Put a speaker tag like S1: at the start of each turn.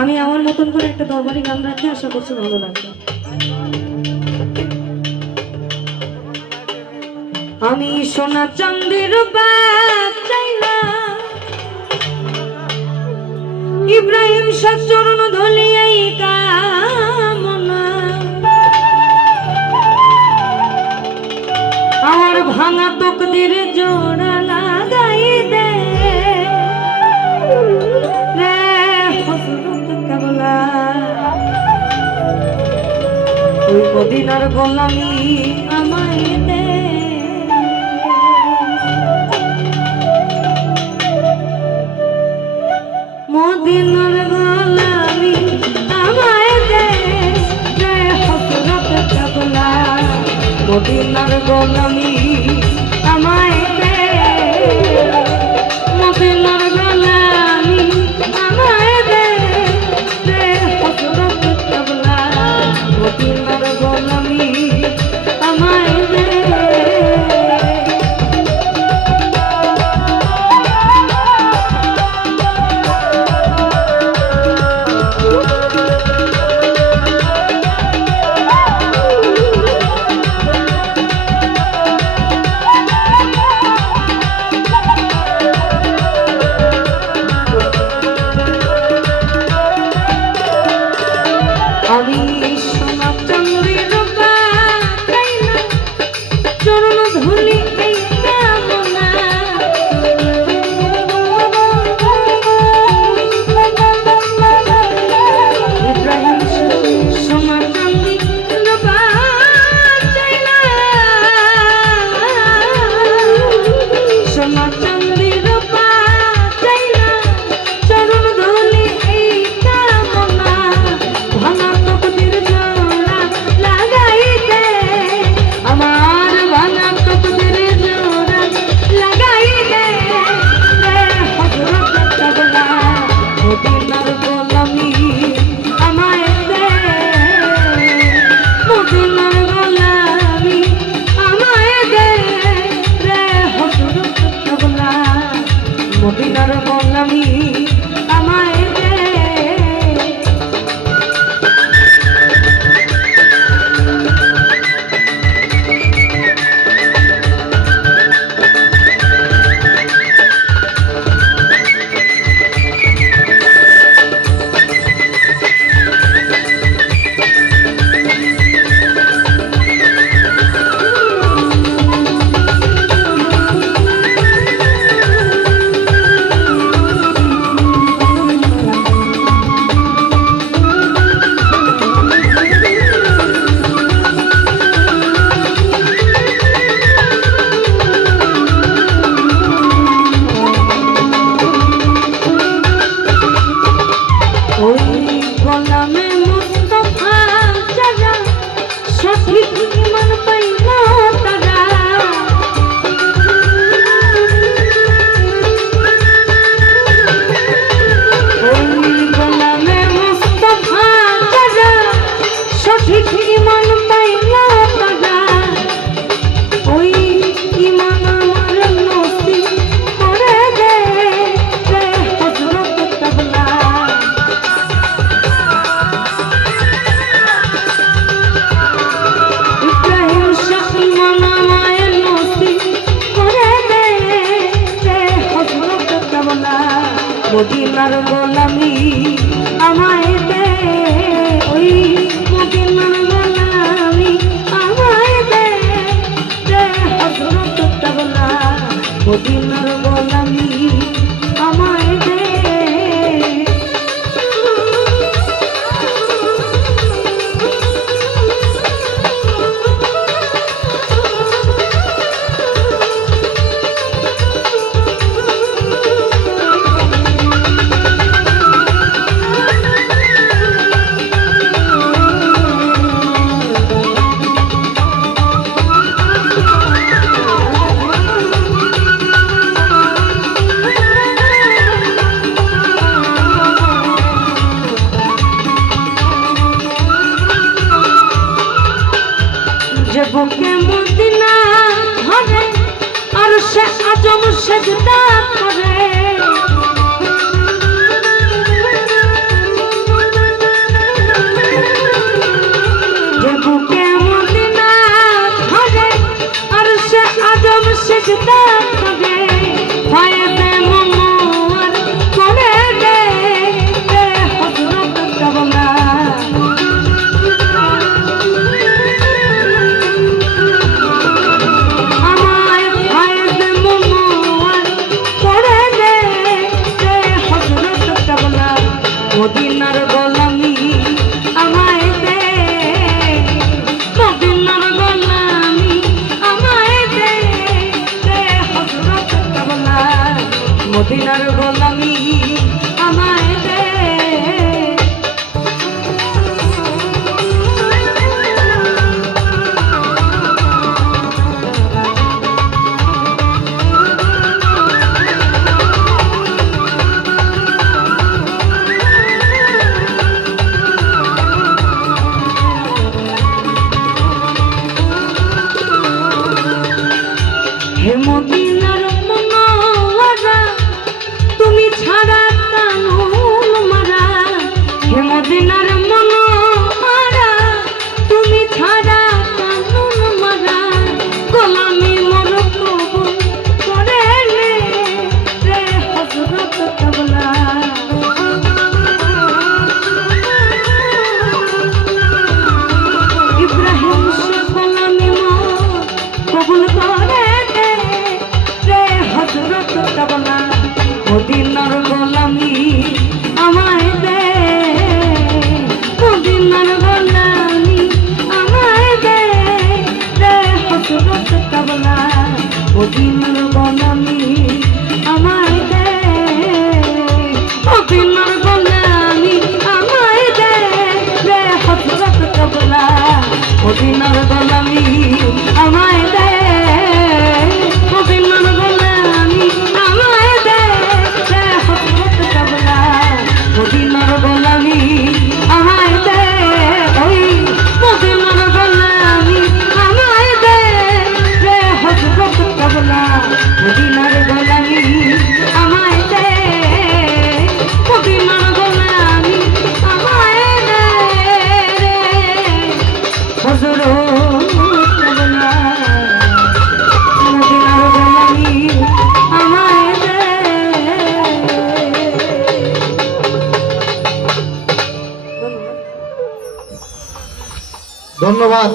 S1: আমি আমার মতন করে একটা দরবারি গান রাখি আশা করছি ভালো লাগবে। আমি সোনা চান্দের চাই না ইব্রাহিম সচরণ কামনা। আমার ভাঙা তকদির জোড়া গোলামি আমায় দে। গোলামি আমায় রে হসরত কাবলা। গোলামি মদিনার গোলামি আমায় মদিনার গোলামি আমায় দে ওই মদিনার গোলামি আমায় দে। হজরত তবলা মদিনার সেজদা করে আর সে আদম সেজদা করে মদিনার গোলামি আমায় দে। হে মদিনা অধীর বনা
S2: ধন্যবাদ।